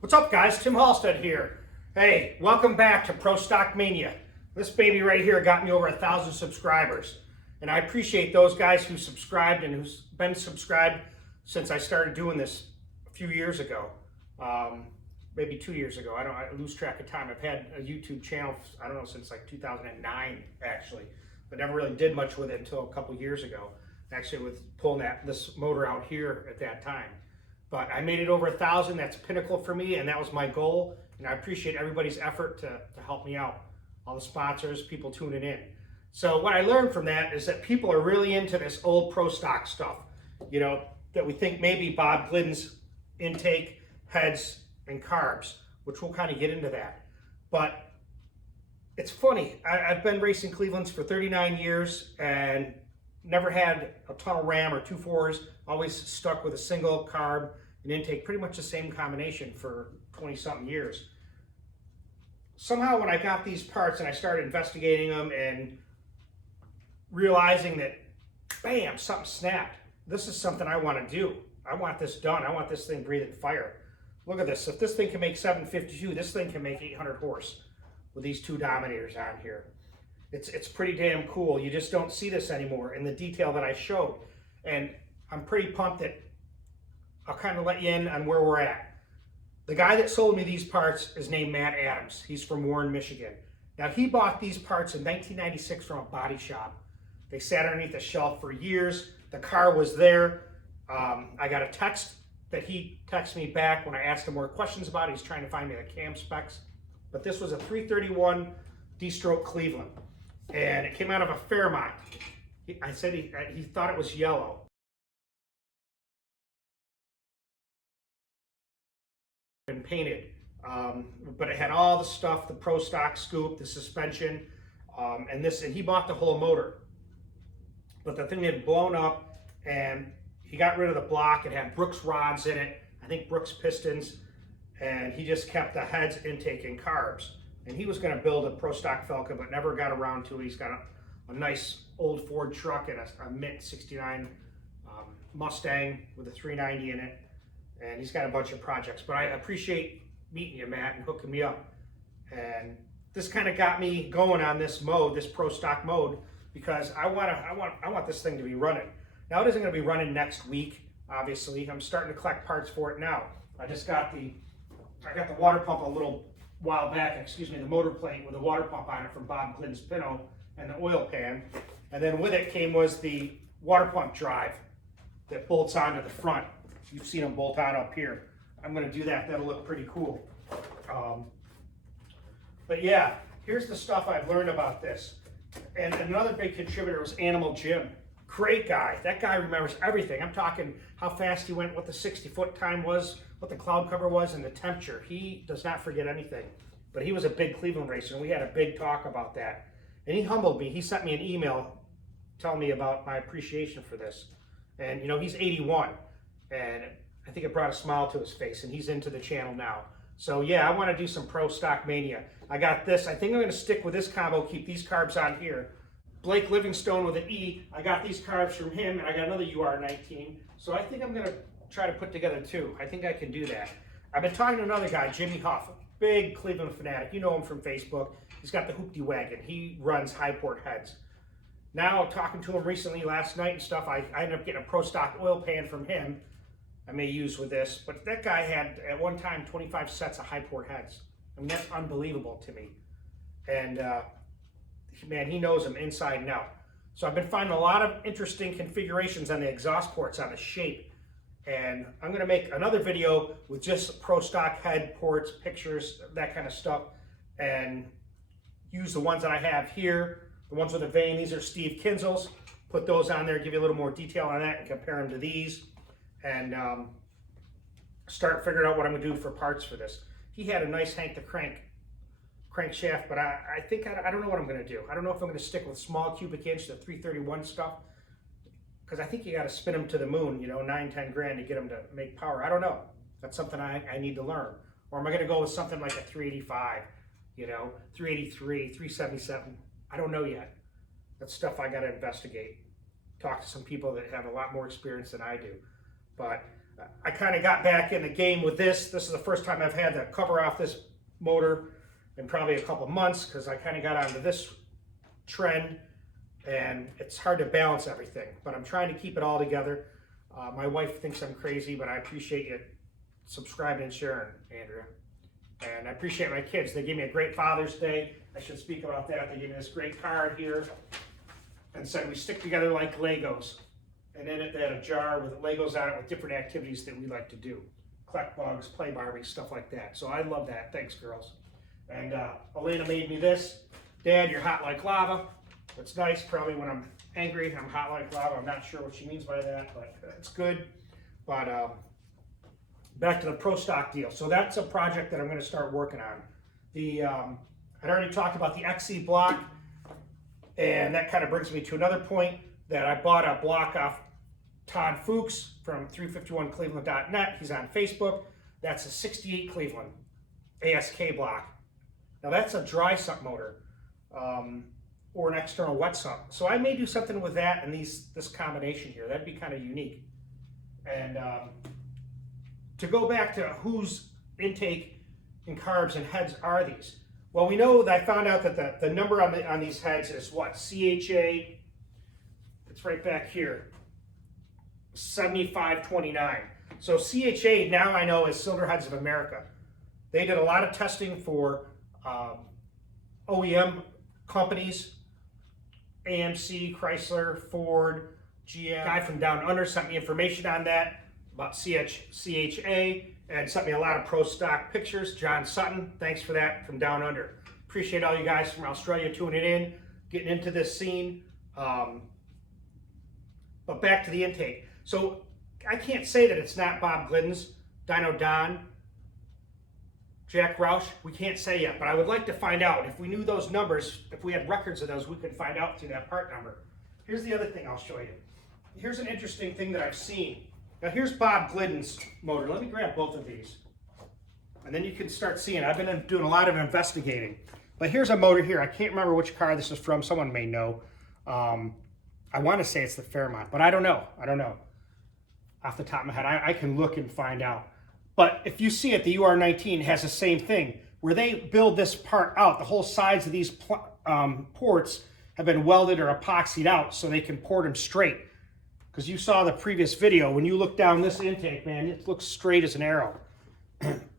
What's up, guys? Tim Halstead here. Hey, welcome back to Pro Stock Mania. This baby right here got me over 1,000 subscribers. And I appreciate those guys who subscribed and who's been subscribed since I started doing this a few years ago. Maybe 2 years ago. I lose track of time. I've had a YouTube channel, I don't know, since like 2009, actually. But never really did much with it until a couple years ago. Actually, with pulling this motor out here at that time. But I made it over 1,000. That's pinnacle for me, and that was my goal. And I appreciate everybody's effort to help me out. All the sponsors, people tuning in. So what I learned from that is that people are really into this old pro stock stuff. You know, that we think maybe Bob Glidden's intake, heads, and carbs, which we'll kind of get into that. But it's funny. I've been racing Clevelands for 39 years and never had a tunnel ram or 2.4s, always stuck with a single carb and intake, pretty much the same combination for 20-something years. Somehow when I got these parts and I started investigating them and realizing that, bam, something snapped. This is something I want to do. I want this done. I want this thing breathing fire. Look at this. If this thing can make 752, this thing can make 800 horse with these two dominators on here. It's pretty damn cool. You just don't see this anymore in the detail that I showed. And I'm pretty pumped that I'll kind of let you in on where we're at. The guy that sold me these parts is named Matt Adams. He's from Warren, Michigan. Now, he bought these parts in 1996 from a body shop. They sat underneath a shelf for years. The car was there. I got a text that he texted me back when I asked him more questions about it. He's trying to find me the cam specs. But this was a 331 D-stroke Cleveland. And it came out of a Fairmont. I said he thought it was yellow. And painted. But it had all the stuff, the Pro Stock scoop, the suspension, and he bought the whole motor. But the thing had blown up, and he got rid of the block. It had Brooks rods in it, I think Brooks pistons, and he just kept the heads, intake, and carbs. And he was going to build a Pro Stock Falcon, but never got around to it. He's got a nice old Ford truck and a mint 69 Mustang with a 390 in it. And he's got a bunch of projects. But I appreciate meeting you, Matt, and hooking me up. And this kind of got me going on this mode, this Pro Stock mode, because I want this thing to be running. Now, it isn't going to be running next week, obviously. I'm starting to collect parts for it now. I got the water pump a little while back, the motor plate with a water pump on it from Bob Glidden's Pinot and the oil pan. And then with it was the water pump drive that bolts onto the front. You've seen them bolt on up here. I'm going to do that. That'll look pretty cool. But yeah, here's the stuff I've learned about this. And another big contributor was Animal Jim. Great guy. That guy remembers everything. I'm talking how fast he went, what the 60-foot time was, what the cloud cover was, and the temperature. He does not forget anything. But he was a big Cleveland racer, and we had a big talk about that. And he humbled me. He sent me an email telling me about my appreciation for this. And, you know, he's 81. And I think it brought a smile to his face, and he's into the channel now. So, yeah, I want to do some Pro Stock Mania. I got this. I think I'm going to stick with this combo, keep these carbs on here. Blake Livingstone with an E. I got these carbs from him, and I got another UR19. So I think I'm going to try to put together two. I think I can do that. I've been talking to another guy, Jimmy Huff, big Cleveland fanatic. You know him from Facebook. He's got the Hoopty Wagon. He runs high port heads. Now, talking to him recently last night and stuff, I ended up getting a Pro Stock oil pan from him. I may use with this, but that guy had at one time 25 sets of high port heads. I mean, that's unbelievable to me. And man, he knows them inside and out. So I've been finding a lot of interesting configurations on the exhaust ports, on the shape. And I'm going to make another video with just Pro Stock head ports, pictures, that kind of stuff, and use the ones that I have here, the ones with the vane. These are Steve Kinzel's. Put those on there, give you a little more detail on that, and compare them to these. And start figuring out what I'm going to do for parts for this. He had a nice Hank the crankshaft, but I think I don't know what I'm going to do. I don't know if I'm going to stick with small cubic inch, the 331 stuff, because I think you got to spin them to the moon, you know, 9-10 grand to get them to make power. I don't know. That's something I need to learn. Or am I going to go with something like a 385, you know, 383, 377? I don't know yet. That's stuff I got to investigate. Talk to some people that have a lot more experience than I do. But I kind of got back in the game with this. This is the first time I've had the cover off this motor in probably a couple months, because I kind of got onto this trend, and it's hard to balance everything, but I'm trying to keep it all together. My wife thinks I'm crazy, but I appreciate you subscribing and sharing, Andrea. And I appreciate my kids. They gave me a great Father's Day. I should speak about that. They gave me this great card here and said we stick together like Legos. And in it, they had a jar with Legos on it with different activities that we like to do. Collect bugs, play Barbie, stuff like that. So I love that. Thanks, girls. And Elena made me this. Dad, you're hot like lava. It's nice. Probably when I'm angry, I'm hot like lava. I'm not sure what she means by that, but it's good. But back to the Pro Stock deal. So that's a project that I'm going to start working on. I'd already talked about the XC block, and that kind of brings me to another point that I bought a block off Todd Fuchs from 351cleveland.net. He's on Facebook. That's a 68 Cleveland ASK block. Now that's a dry sump motor or an external wet sump. So I may do something with that and this combination here. That'd be kind of unique. And to go back to whose intake and carbs and heads are these? Well, we know that I found out that the number on these heads is what? CHA, it's right back here, 7529. So CHA now I know is Cylinder Heads of America. They did a lot of testing for OEM companies, AMC, Chrysler, Ford, GM. A guy from Down Under sent me information on that about CHA and sent me a lot of Pro Stock pictures. John Sutton, thanks for that, from Down Under. Appreciate all you guys from Australia tuning in, getting into this scene. But back to the intake. So I can't say that it's not Bob Glidden's, Dyno Don, Jack Roush. We can't say yet, but I would like to find out. If we knew those numbers, if we had records of those, we could find out through that part number. Here's the other thing I'll show you. Here's an interesting thing that I've seen. Now here's Bob Glidden's motor. Let me grab both of these. And then you can start seeing. I've been doing a lot of investigating. But here's a motor here. I can't remember which car this is from. Someone may know. I want to say it's the Fairmont, but I don't know. I don't know off the top of my head. I can look and find out. But if you see it, the UR19 has the same thing. Where they build this part out, the whole sides of these ports have been welded or epoxied out so they can port them straight. Because you saw the previous video, when you look down this intake, man, it looks straight as an arrow.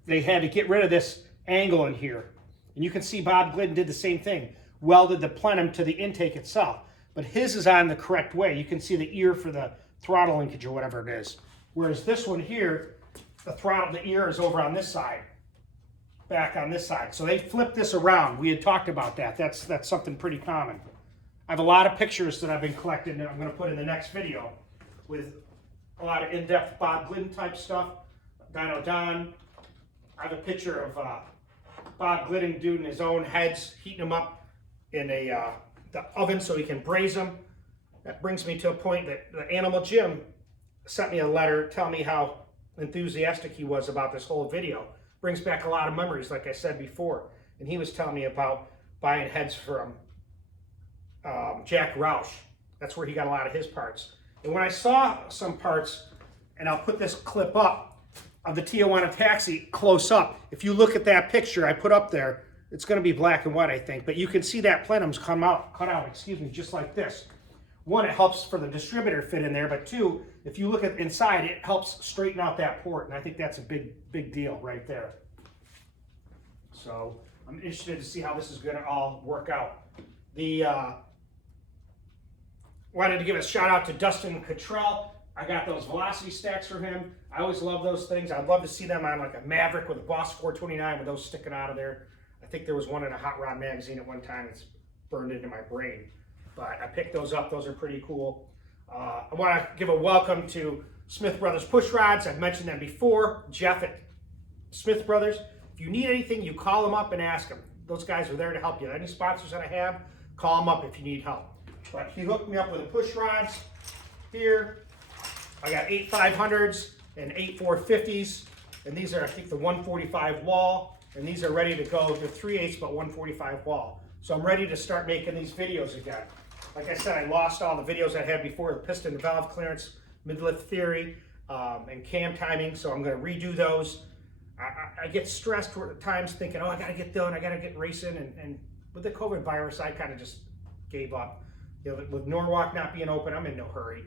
They had to get rid of this angle in here. And you can see Bob Glidden did the same thing. Welded the plenum to the intake itself. But his is on the correct way. You can see the ear for the throttle linkage or whatever it is. Whereas this one here, the throttle, the ear is over on this side. Back on this side. So they flipped this around. We had talked about that. That's something pretty common. I have a lot of pictures that I've been collecting that I'm going to put in the next video with a lot of in-depth Bob Glidden type stuff. Dyno Don. I have a picture of Bob Glidden doing his own heads, heating them up in the oven so he can braise them. That brings me to a point that the Animal Jim sent me a letter telling me how enthusiastic he was about this whole video. Brings back a lot of memories, like I said before. And he was telling me about buying heads from Jack Roush. That's where he got a lot of his parts. And when I saw some parts, and I'll put this clip up of the Tijuana Taxi close up. If you look at that picture I put up there, it's going to be black and white, I think, but you can see that plenum's cut out, just like this. One, it helps for the distributor fit in there, but two, if you look at inside, it helps straighten out that port, and I think that's a big deal right there. So I'm interested to see how this is going to all work out. Wanted to give a shout out to Dustin Cottrell. I got those velocity stacks for him. I always love those things. I'd love to see them on like a Maverick with a Boss 429 with those sticking out of there. I think there was one in a Hot Rod magazine at one time that's burned into my brain. But I picked those up. Those are pretty cool. I want to give a welcome to Smith Brothers Push Rods. I've mentioned them before. Jeff at Smith Brothers. If you need anything, you call them up and ask them. Those guys are there to help you. Any sponsors that I have, call them up if you need help. But he hooked me up with the push rods here. I got 8 500s and 8 450s. And these are, I think, the 145 wall. And these are ready to go. They're 3/8 but 145 wall. So I'm ready to start making these videos again. Like I said, I lost all the videos I had before, the piston and valve clearance, mid-lift theory. and cam timing, so I'm going to redo those. I get stressed at times thinking, oh, I got to get done, I got to get racing, and with the COVID virus, I kind of just gave up. You know, with Norwalk not being open, I'm in no hurry.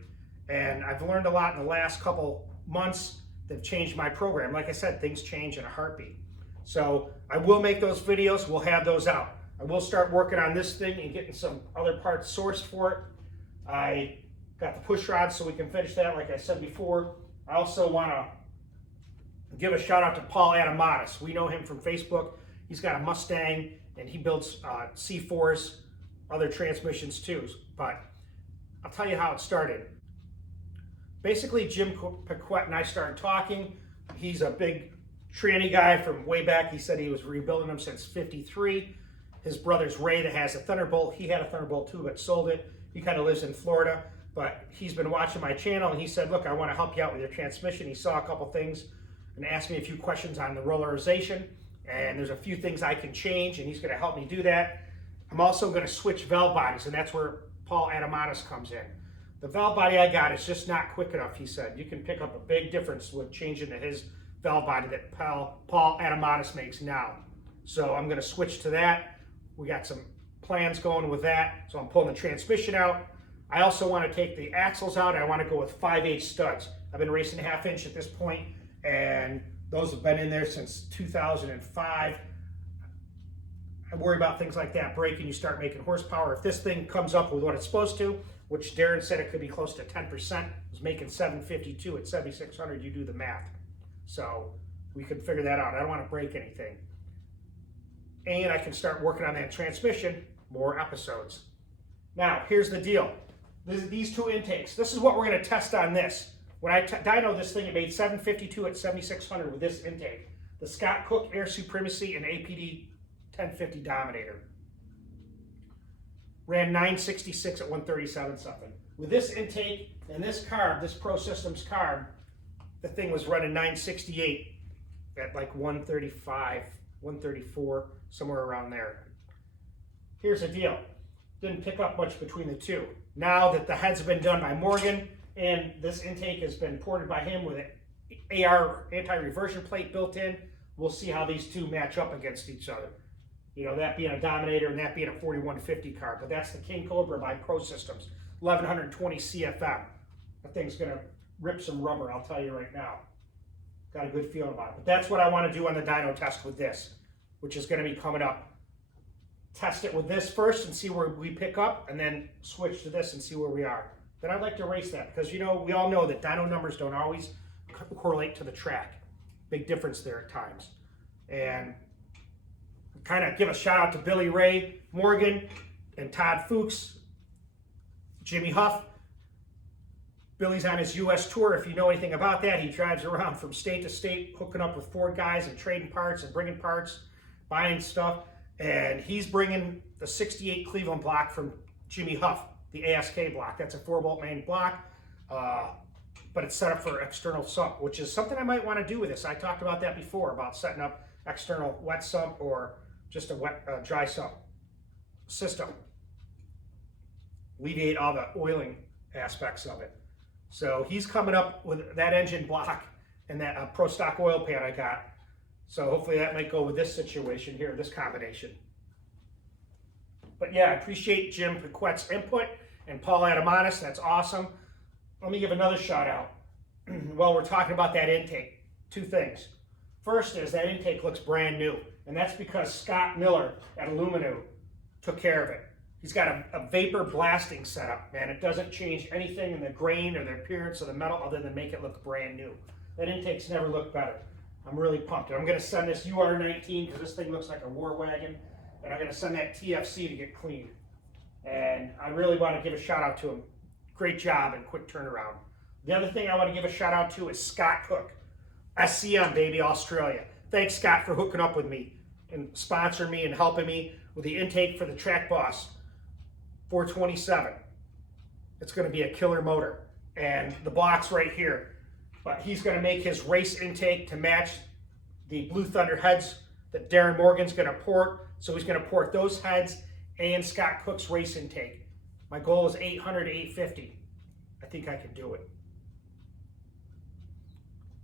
And I've learned a lot in the last couple months that have changed my program. Like I said, things change in a heartbeat. So I will make those videos, we'll have those out. I will start working on this thing and getting some other parts sourced for it. I got the push rod so we can finish that, like I said before. I also want to give a shout out to Paul Adamatis. We know him from Facebook. He's got a Mustang and he builds C4s, other transmissions too. But I'll tell you how it started. Basically, Jim Paquette and I started talking. He's a big tranny guy from way back. He said he was rebuilding them since '53. His brother's Ray that has a Thunderbolt. He had a Thunderbolt too, but sold it. He kind of lives in Florida, but he's been watching my channel and he said, look, I want to help you out with your transmission. He saw a couple things and asked me a few questions on the rollarization, and there's a few things I can change, and he's going to help me do that. I'm also going to switch valve bodies, and that's where Paul Adamatis comes in. The valve body I got is just not quick enough, he said. You can pick up a big difference with changing to his valve body that Paul Adamatis makes now. So I'm going to switch to that. We got some plans going with that, so I'm pulling the transmission out. I also want to take the axles out. I want to go with 5/8 studs. I've been racing 1/2 inch at this point, and those have been in there since 2005. I worry about things like that breaking. You start making horsepower. If this thing comes up with what it's supposed to, which Darren said it could be close to 10%, it was making 752 at 7,600, you do the math. So we could figure that out. I don't want to break anything. And I can start working on that transmission, more episodes. Now, here's the deal. These two intakes, this is what we're going to test on this. When I dyno this thing, it made 752 at 7,600 with this intake. The Scott Cook Air Supremacy and APD 1050 Dominator. Ran 966 at 137 something. With this intake and this carb, this Pro Systems carb, the thing was running 968 at like 135, 134, somewhere around there. Here's the deal. Didn't pick up much between the two. Now that the heads have been done by Morgan and this intake has been ported by him with an AR anti-reversion plate built in, we'll see how these two match up against each other. You know, that being a Dominator and that being a 4150 car. But that's the King Cobra by Pro Systems, 1120 CFM. That thing's going to rip some rubber, I'll tell you right now. Got a good feeling about it. But that's what I want to do on the dyno test with this, which is going to be coming up. Test it with this first and see where we pick up, and then switch to this and see where we are. Then I'd like to race that, because you know, we all know that dyno numbers don't always correlate to the track. Big difference there at times. And kind of give a shout out to Billy Ray, Morgan, and Todd Fuchs, Jimmy Huff. Billy's on his U.S. tour. If you know anything about that, he drives around from state to state, hooking up with Ford guys and trading parts and bringing parts, buying stuff. And he's bringing the 68 Cleveland block from Jimmy Huff, the ASK block. That's a 4-bolt main block, but it's set up for external sump, which is something I might want to do with this. I talked about that before, about setting up external wet sump or just a wet, dry sump system. Alleviate all the oiling aspects of it. So he's coming up with that engine block and that Pro Stock oil pan I got. So hopefully that might go with this situation here, this combination. But yeah, I appreciate Jim Paquette's input and Paul Adamatis. That's awesome. Let me give another shout out while we're talking about that intake. Two things. First is that intake looks brand new, and that's because Scott Miller at Illuminu took care of it. He's got a vapor blasting setup, man. It doesn't change anything in the grain or the appearance of the metal other than make it look brand new. That intake's never looked better. I'm really pumped. I'm going to send this UR19 because this thing looks like a war wagon, and I'm going to send that TFC to get cleaned. And I really want to give a shout out to him. Great job and quick turnaround. The other thing I want to give a shout out to is Scott Cook, SCM, baby, Australia. Thanks, Scott, for hooking up with me and sponsoring me and helping me with the intake for the DragBoss 427. It's going to be a killer motor. And the block's right here. But he's going to make his race intake to match the Blue Thunder heads that Darren Morgan's going to port. So he's going to port those heads and Scott Cook's race intake. My goal is 800 to 850. I think I can do it.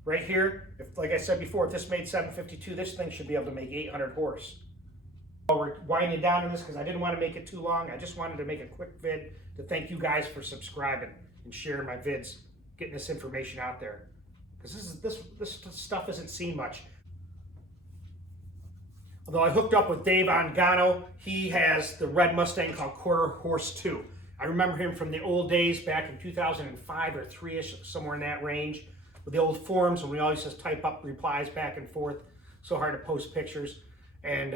Right here, if, like I said before, if this made 752, this thing should be able to make 800 horse. We're winding down on this because I didn't want to make it too long. I just wanted to make a quick vid to thank you guys for subscribing and sharing my vids, getting this information out there. Because this stuff isn't seen much. Although I hooked up with Dave on Dyno, he has the red Mustang called Quarter Horse 2. I remember him from the old days back in 2005 or 3-ish, somewhere in that range, with the old forums when we always just type up replies back and forth. So hard to post pictures. And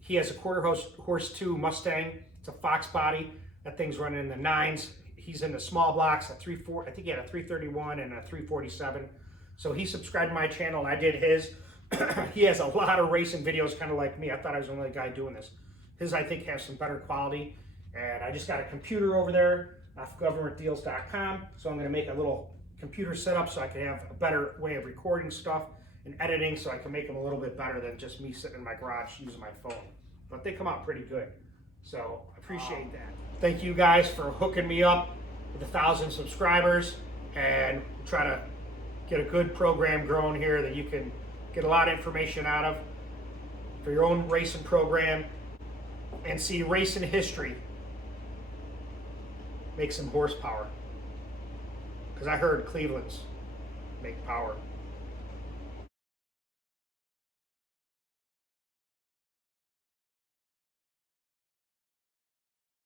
he has a Quarter Horse 2 Mustang. It's a Fox body. That thing's running in the 9s. He's in the small blocks, I think he had a 331 and a 347. So he subscribed to my channel and I did his. He has a lot of racing videos, kind of like me. I thought I was the only guy doing this. His, I think, has some better quality. And I just got a computer over there off governmentdeals.com. So I'm going to make a little computer setup so I can have a better way of recording stuff and editing, so I can make them a little bit better than just me sitting in my garage using my phone. But they come out pretty good. So I appreciate that. Thank you guys for hooking me up with 1,000 subscribers, and try to get a good program growing here that you can get a lot of information out of for your own racing program and see racing history make some horsepower. Because I heard Cleveland's make power.